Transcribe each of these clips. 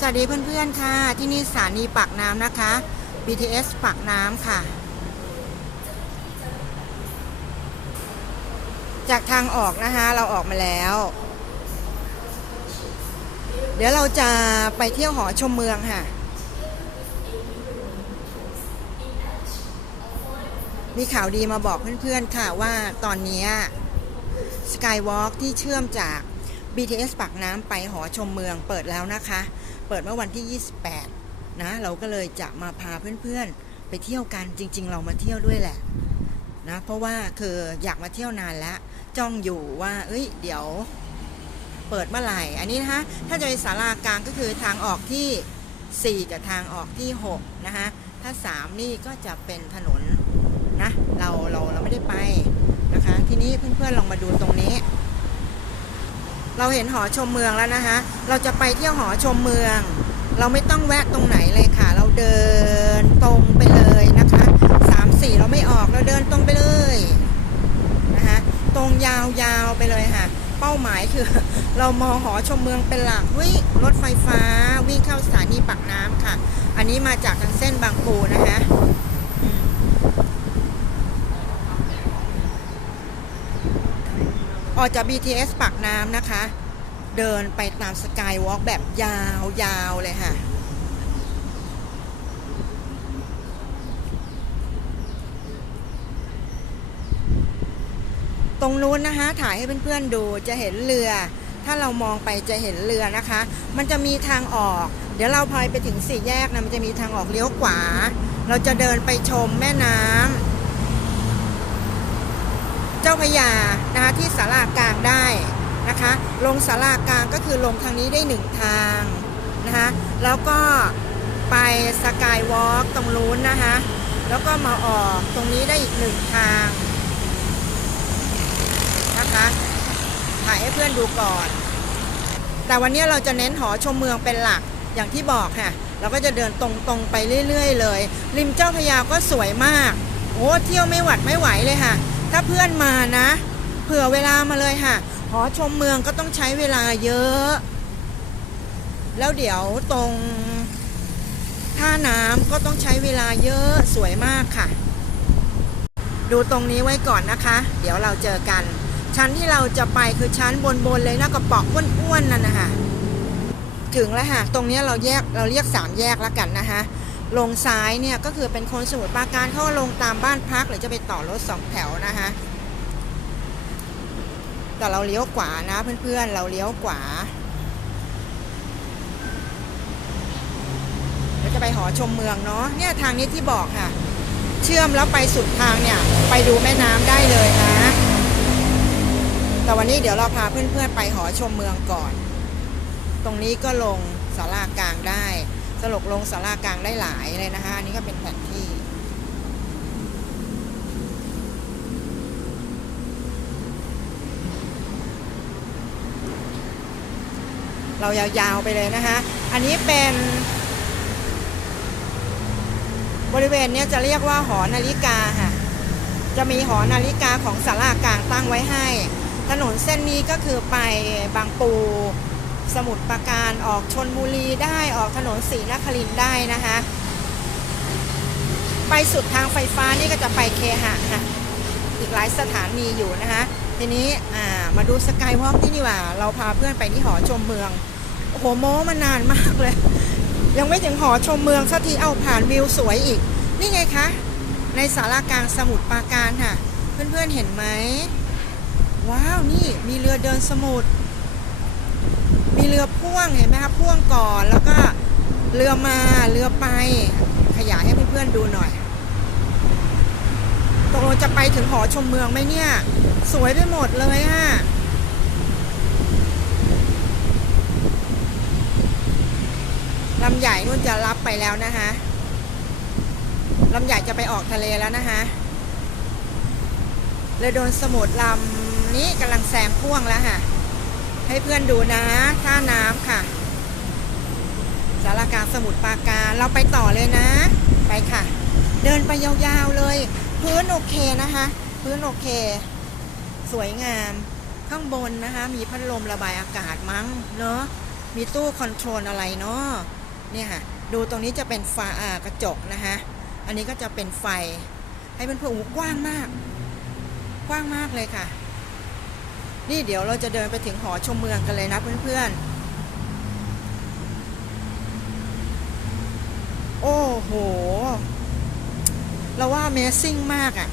สวัสดีเพื่อนๆค่ะ ที่นี่สถานีปากน้ำนะคะ BTS ปากน้ำค่ะ จากทางออกนะคะ เราออกมาแล้ว เดี๋ยวเราจะไปเที่ยวหอชมเมืองค่ะ มีข่าวดีมาบอกเพื่อนๆค่ะว่าตอนนี้สกายวอล์กที่เชื่อมจาก BTS ปากน้ำไปหอชมเมืองเปิดแล้วนะคะ เปิดเมื่อวันที่ 28 นะ เราก็เลยจะมาพาเพื่อนๆ ไปเที่ยวกันจริง ๆ เรามาเที่ยวด้วยแหละนะเพราะว่าคืออยากมาเที่ยวนานแล้วจ้องอยู่ว่า เอ้ย เดี๋ยว เปิดเมื่อไหร่ อันนี้นะคะถ้าจะไปศาลากลางก็คือทางออกที่ 4 กับทางออกที่ 6 นะคะถ้า 3 นี่ก็จะเป็นถนนนะเราเราเราไม่ได้ไปนะคะ ทีนี้เพื่อนๆลองมาดูตรงนี้ เราเห็นหอชมเมืองแล้วนะคะเราจะไปเที่ยวหอชมเมือง เราไม่ต้องแวะตรงไหนเลยค่ะ เราเดินตรงไปเลยนะคะสามสี่เราไม่ออกเราเดินตรงไปเลยนะคะตรงยาวๆไปเลยค่ะ เป้าหมายคือ เรามองหอชมเมืองเป็นหลักวิรถไฟฟ้าวิ่งเข้าสถานีปากน้ำค่ะ อันนี้มาจากทางเส้นบางปูนะคะอืม ออกจาก BTS ปากน้ำนะคะ เดินไปตามสกายวอล์กแบบยาวๆเลยค่ะ ตรงนู้นนะคะ ถ่ายให้เพื่อนๆดูจะเห็นเรือ ถ้าเรามองไปจะเห็นเรือนะคะ มันจะมีทางออก เดี๋ยวเราพายไปถึงสี่แยกนะมันจะมีทางออกเลี้ยวขวา เราจะเดินไปชมแม่น้ำ เจ้าพยานะคะที่สารากลางได้นะคะลงสารากลางก็คือลงทางนี้ได้หนึ่งทางนะคะแล้วก็ไปสกายวอล์กตรงนู้นนะคะแล้วก็มาออกตรงนี้ได้อีกหนึ่งทางนะคะถ่ายให้เพื่อนดูก่อน แต่วันนี้เราจะเน้นหอชมเมืองเป็นหลักอย่างที่บอกค่ะ เราก็จะเดินตรงๆไปเรื่อย ๆ เลย ริมเจ้าพยาก็สวยมาก โอ้เที่ยวไม่หวัดไม่ไหวเลยค่ะถ้าเพื่อนมานะ เผื่อเวลามาเลยค่ะ หอชมเมืองก็ต้องใช้เวลาเยอะ แล้วเดี๋ยวตรงท่าน้ำก็ต้องใช้เวลาเยอะสวยมากค่ะ ดูตรงนี้ไว้ก่อนนะคะ เดี๋ยวเราเจอกัน ชั้นที่เราจะไปคือชั้นบนๆเลยนะกระป๋องอ้วนๆนั่นนะคะถึงแล้วค่ะ ตรงนี้เราแยกเราเรียกสามแยกแล้วกันนะคะ ลงซ้ายเนี่ยก็คือเป็นคนสมุทรปราการเขาก็ลงตามบ้านพักหรือจะไปต่อรถสองแถวนะคะแต่เราเลี้ยวขวานะเพื่อนๆ เราเลี้ยวขวาเราจะไปหอชมเมืองเนาะเนี่ยทางนี้ที่บอกค่ะ เชื่อมแล้วไปสุดทางเนี่ย ไปดูแม่น้ำได้เลยนะ แต่วันนี้เดี๋ยวเราพาเพื่อนๆ ไปหอชมเมืองก่อน ตรงนี้ก็ลงสารากลางได้ ลกลงสารากลางได้หลายเลยนะคะ อันนี้ก็เป็นแผนที่ เรายาวๆไปเลยนะคะ อันนี้เป็นบริเวณเนี้ยจะเรียกว่าหอนาฬิกาค่ะ จะมีหอนาฬิกาของสารากลางตั้งไว้ให้ ถนนเส้นนี้ก็คือไปบางปู สมุทรปราการออกชนบุรีได้ออกถนนศรีนครินได้นะคะ ไปสุดทางไฟฟ้านี่ก็จะไปเคหะค่ะอีกหลายสถานีอยู่นะคะทีนี้ามาดูสกายวอล์กที่นี่ว่า เราพาเพื่อนไปที่หอชมเมืองโอ้โหโม้มานานมากเลย ยังไม่ถึงหอชมเมืองสักทีเอาผ่านวิวสวยอีก นี่ไงคะ ในสารากลางสมุทรปราการค่ะ เพื่อนๆเห็นไหม ว้าว นี่มีเรือเดินสมุทร เรือพ่วงเห็นไหมคะพ่วงก่อนแล้วก็เรือมาเรือไป ขยายให้เพื่อนๆดูหน่อยตกลงจะไปถึงหอชมเมืองไหมเนี่ย สวยไปหมดเลยอะลำใหญ่นู่นจะรับไปแล้วนะคะลำใหญ่จะไปออกทะเลแล้วนะคะเรือโดนสมุทรลำนี้กำลังแซงพ่วงแล้วค่ะ ให้เพื่อนดูนะท่าน้ำค่ะ สารกลางสมุทรปราการเราไปต่อเลยนะ ไปค่ะ เดินไปยาวๆเลย พื้นโอเคนะคะ พื้นโอเค สวยงาม ข้างบนนะคะ มีพัดลมระบายอากาศมั้งเนอะมีตู้คอนโทรลอะไรเนาะเนี่ยค่ะ ดูตรงนี้จะเป็นฝาอ่ากระจกนะคะ อันนี้ก็จะเป็นไฟ ให้เพื่อนๆโอ้กว้างมาก กว้างมากเลยค่ะ นี่เดี๋ยวเราจะเดินไปถึงหอชมเมืองกันเลยนะเพื่อนๆ โอ้โห เราว่า Amazing มากอะ่ะ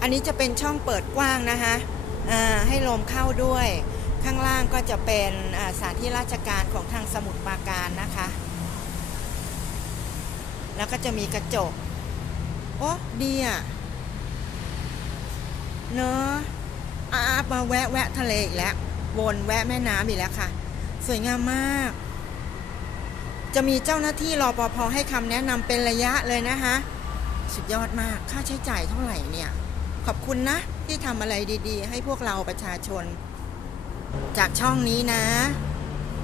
อันนี้จะเป็นช่องเปิดกว้างนะคะให้ลมเข้าด้วย ข้างล่างก็จะเป็นสถานที่ราชการของทางสมุทรปราการนะคะ แล้วก็จะมีกระจก อ้ดีอะ เนอะอามาแวะแวะทะเลอีกแล้ว วนแวะแม่น้ำอีกแล้วค่ะ สวยงามมาก จะมีเจ้าหน้าที่รอปภให้คำแนะนำเป็นระยะเลยนะคะ สุดยอดมาก ค่าใช้จ่ายเท่าไหร่เนี่ย ขอบคุณนะ ที่ทำอะไรดีๆ ให้พวกเราประชาชน จากช่องนี้นะ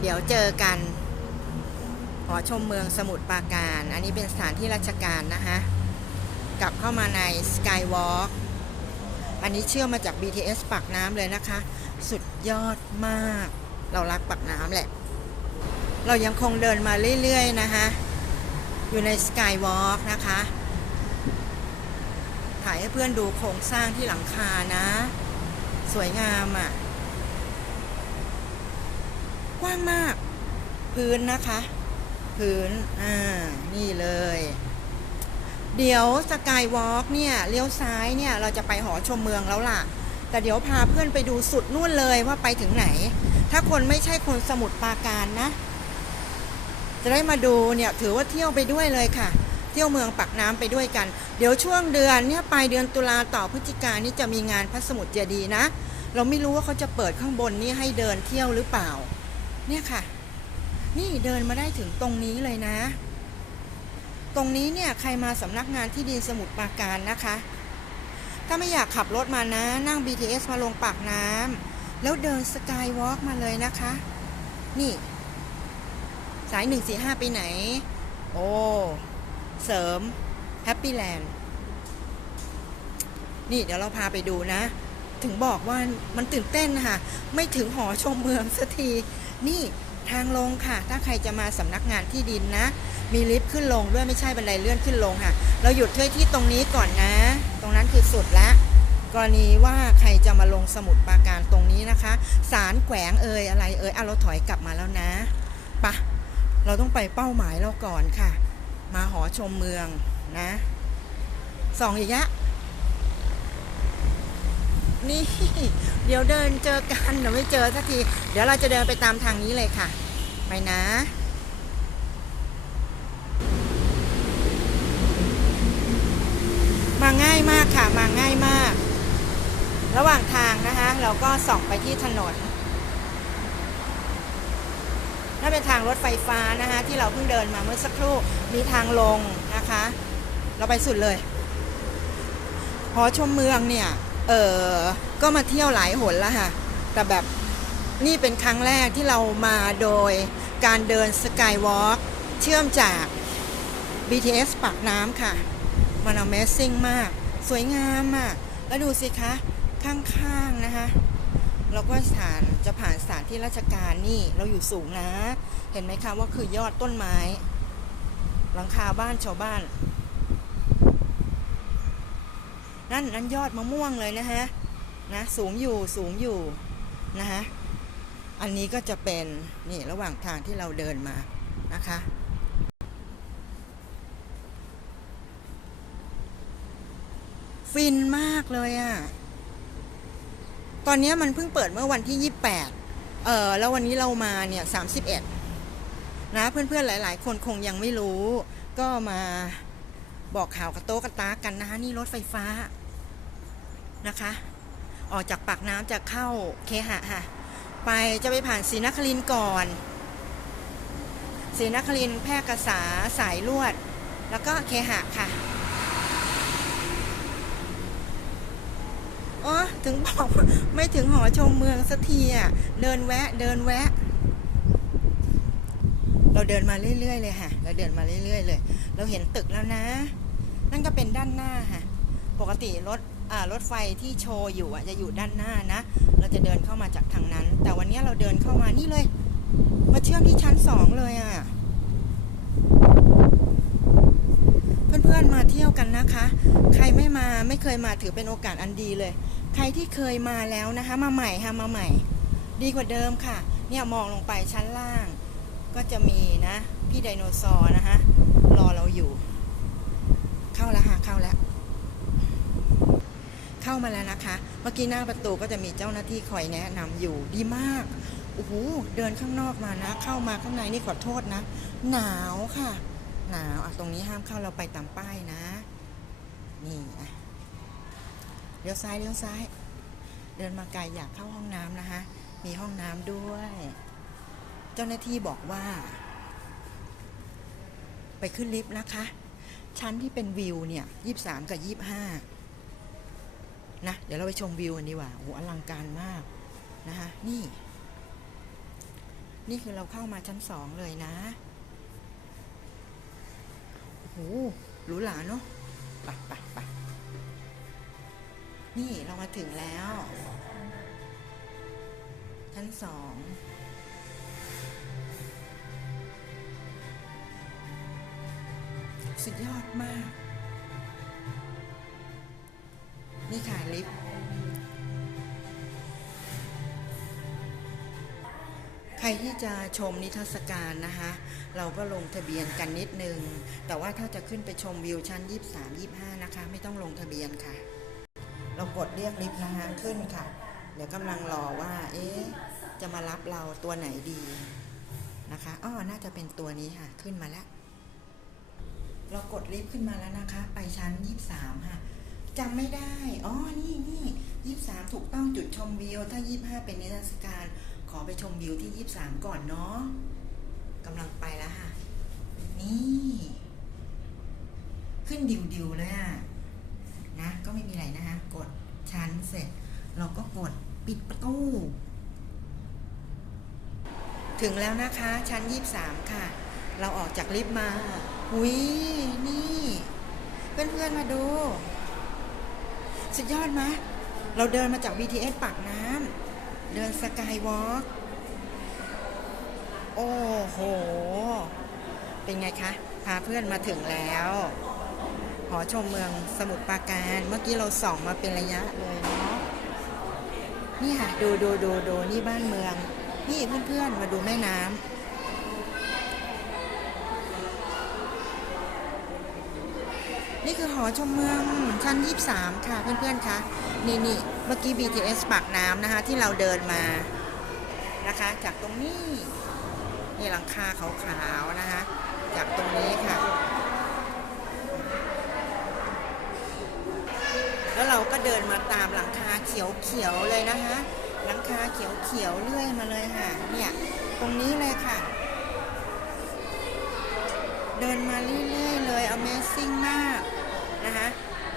เดี๋ยวเจอกันหอชมเมืองสมุทรปราการ อันนี้เป็นสถานที่ราชการนะคะ กลับเข้ามาใน Skywalk อันนี้เชื่อมมาจาก BTS ปากน้ำเลยนะคะ สุดยอดมาก เรารักปากน้ำแหละ เรายังคงเดินมาเรื่อยๆนะคะ อยู่ใน Skywalk นะคะ ถ่ายให้เพื่อนดูโครงสร้างที่หลังคานะ สวยงามอะ่ะ กว้างมาก พื้นนะคะ พื้น อ่า นี่เลย เดี๋ยวสกายวอล์กเนี่ยเลี้ยวซ้ายเนี่ยเราจะไปหอชมเมืองแล้วล่ะ แต่เดี๋ยวพาเพื่อนไปดูสุดนู่นเลยว่าไปถึงไหน ถ้าคนไม่ใช่คนสมุทรปราการนะ จะได้มาดูเนี่ยถือว่าเที่ยวไปด้วยเลยค่ะ เที่ยวเมืองปักน้ำไปด้วยกัน เดี๋ยวช่วงเดือนเนี่ยปลายเดือนตุลาต่อพฤศจิกานี่จะมีงานพระสมุทรเจดีย์นะ เราไม่รู้ว่าเขาจะเปิดข้างบนนี่ให้เดินเที่ยวหรือเปล่า เนี่ยค่ะ นี่เดินมาได้ถึงตรงนี้เลยนะ ตรงนี้เนี่ยใครมาสำนักงานที่ดินสมุทรปราการนะคะ ถ้าไม่อยากขับรถมานะนั่ง BTS มาลงปากน้ำแล้วเดินสกายวอล์กมาเลยนะคะ นี่ สาย 145 ไปไหน โอ้ เสริมแฮปปี้แลนด์นี่เดี๋ยวเราพาไปดูนะ ถึงบอกว่ามันตื่นเต้นค่ะ ไม่ถึงหอชมเมืองสักที นี่ ทางลงค่ะ ถ้าใครจะมาสำนักงานที่ดินนะ มีลิฟต์ขึ้นลงด้วยไม่ใช่บันไดเลื่อนขึ้นลงค่ะ เราหยุดที่ที่ตรงนี้ก่อนนะ ตรงนั้นคือสุดละกรณีว่าใครจะมาลงสมุดปราการตรงนี้นะคะสารแขวงเอ่ยอะไรเอ่ยอะเราถอยกลับมาแล้วนะไปะเราต้องไปเป้าหมายเราก่อนค่ะ มาหอชมเมืองนะสองอีกแล้ นี่ เดี๋ยวเดินเจอกันเดี๋ยวไม่เจอสักที เดี๋ยวเราจะเดินไปตามทางนี้เลยค่ะ ไปนะมาง่ายมากค่ะ มาง่ายมาก ระหว่างทางนะคะ เราก็ส่องไปที่ถนนนั่นเป็นทางรถไฟฟ้านะคะที่เราเพิ่งเดินมาเมื่อสักครู่มีทางลงนะคะ เราไปสุดเลยหอชมเมืองเนี่ย เออก็มาเที่ยวหลายหนแล้วค่ะแต่แบบนี่เป็นครั้งแรกที่เรามาโดยการเดินสกายวอล์กเชื่อมจาก BTS ปากน้ำค่ะ มัน Amazing มาก สวยงามอะแล้วดูสิคะ ข้างๆนะคะ เราก็สถานจะผ่านสถานที่ราชการนี่เราอยู่สูงนะ เห็นไหมคะว่าคือยอดต้นไม้ หลังคาบ้านชาวบ้าน นั่นนั่นยอดมะม่วงเลยนะฮะนะสูงอยู่สูงอยู่นะฮะอันนี้ก็จะเป็นนี่ระหว่างทางที่เราเดินมานะคะฟินมากเลยอะ่ะ ตอนนี้มันเพิ่งเปิดเมื่อวันที่ 28 เออแล้ววันนี้เรามาเนี่ย 31 นะ เพื่อนๆ หลาย ๆ คนคงยังไม่รู้ ก็มาบอกข่าวกระโต๊ะกระตากันนะคะนี่รถไฟฟ้า นะคะ ออกจากปากน้ำจะเข้าเคหะค่ะ ไปจะไปผ่านศรีนครินก่อนศรีนครินทร์แพร่กษาสายลวด แล้วก็เคหะค่ะอ๋อถึงบอกไม่ถึงหอชมเมืองสักทีอะ เดินแวะ เดินแวะ เราเดินมาเรื่อยๆเลยค่ะ เราเดินมาเรื่อยๆเลย เราเห็นตึกแล้วนะ นั่นก็เป็นด้านหน้าค่ะ ปกติรถ รถไฟที่โชว์อยู่อะจะอยู่ด้านหน้านะ เราจะเดินเข้ามาจากทางนั้น แต่วันนี้เราเดินเข้ามานี่เลย มาเชื่อมที่ชั้นสองเลยอะเพื่อนๆมาเที่ยวกันนะคะ ใครไม่มาไม่เคยมาถือเป็นโอกาสอันดีเลย ใครที่เคยมาแล้วนะคะ มาใหม่ค่ะมาใหม่ ดีกว่าเดิมค่ะ เนี่ยมองลงไปชั้นล่าง ก็จะมีนะ พี่ไดโนเสาร์นะคะรอเราอยู่ เข้าแล้วค่ะเข้าแล้ว เข้ามาแล้วนะคะ เมื่อกี้หน้าประตูก็จะมีเจ้าหน้าที่คอยแนะนำอยู่ดีมากโอ้โหเดินข้างนอกมานะ เข้ามาข้างในนี่ขอโทษนะ หนาวค่ะ หนาวอะตรงนี้ห้ามเข้าเราไปตามป้ายนะ นี่อะเลี้ยวซ้ายเลี้ยวซ้าย เดินมาไกลอยากเข้าห้องน้ำนะคะ มีห้องน้ำด้วย เจ้าหน้าที่บอกว่า ไปขึ้นลิฟต์นะคะ ชั้นที่เป็นวิวเนี่ยยี่สามกับยี่ห้า นะ เดี๋ยวเราไปชมวิวกันดีกว่าโหอลังการมากนะคะนี่ นี่คือเราเข้ามาชั้นสองเลยนะโอ้โหหรูหราเนาะปไปไปนี่เรามาถึงแล้ว ชั้นสองสุดยอดมาก นี่ค่ะลิฟต์ใครที่จะชมนิทรรศการนะคะ เราก็ลงทะเบียนกันนิดนึง แต่ว่าถ้าจะขึ้นไปชมวิวชั้น 23 25 นะคะ ไม่ต้องลงทะเบียนค่ะ เรากดเรียกลิฟต์นะคะขึ้นค่ะ เดี๋ยวกำลังรอว่า เอ๊ะ จะมารับเราตัวไหนดีนะคะอ้อน่าจะเป็นตัวนี้ค่ะ ขึ้นมาแล้ว เรากดลิฟต์ขึ้นมาแล้วนะคะ ไปชั้น 23 ค่ะ จำไม่ได้ อ๋อ นี่นี่23ถูกต้องจุดชมวิว ถ้า25เป็นนิทรรศการ ขอไปชมวิวที่23ก่อนเนาะกำลังไปแล้วค่ะ นี่ ขึ้นดิวดิวๆเลยอะนะ ก็ไม่มีอะไรนะคะ กดชั้นเสร็จ เราก็กดปิดประตู ถึงแล้วนะคะ ชั้น23ค่ะ เราออกจากลิฟต์มาหุยนี่ เพื่อนๆมาดู สุดยอดไหมเราเดินมาจาก BTS ปากน้ำเดินสกายวอล์กโอ้โห เป็นไงคะ พาเพื่อนมาถึงแล้ว หอชมเมืองสมุทรปราการ เมื่อกี้เราส่องมาเป็นระยะเลยเนาะนี่ค่ะ ดูดูดูดูนี่บ้านเมือง นี่เพื่อนๆ มาดูแม่น้ำ นี่คือหอชมเมืองชั้น 23 ค่ะ เพื่อนๆคะนี่นี่เมื่อกี้ BTS ปากน้ำนะคะ ที่เราเดินมานะคะ จากตรงนี้นี่หลังคาขาวๆนะคะ จากตรงนี้ค่ะ แล้วเราก็เดินมาตามหลังคาเขียวๆเลยนะคะ หลังคาเขียวๆเลื่อยมาเลยค่ะเนี่ยตรงนี้เลยค่ะ เดินมาเรื่อยๆเลย Amazing มาก นะคะ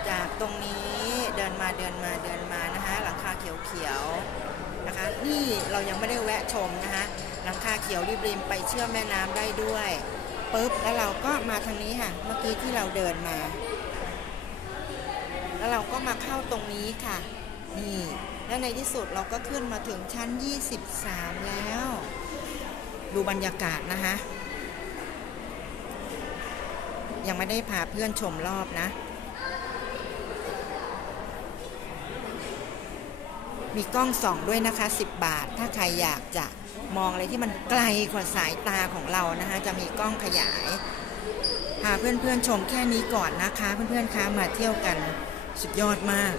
จากตรงนี้เดินมาเดินมาเดินมานะคะ หลังคาเขียวๆนะคะ นี่เรายังไม่ได้แวะชมนะคะ หลังคาเขียวริบเรมไปเชื่อมแม่น้ำได้ด้วยปุ๊บแล้วเราก็มาทางนี้ค่ะ เมื่อกี้ที่เราเดินมา แล้วเราก็มาเข้าตรงนี้ค่ะ นี่แล้วในที่สุดเราก็ขึ้นมาถึงชั้น 23 แล้ว ดูบรรยากาศนะคะยังไม่ได้พาเพื่อนชมรอบนะ มีกล้องส่องด้วยนะคะ 10 บาท ถ้าใครอยากจะมองอะไรที่มันไกลกว่าสายตาของเรานะคะ จะมีกล้องขยายพาเพื่อนๆชมแค่นี้ก่อนนะคะ เพื่อนๆคะมาเที่ยวกันสุดยอดมาก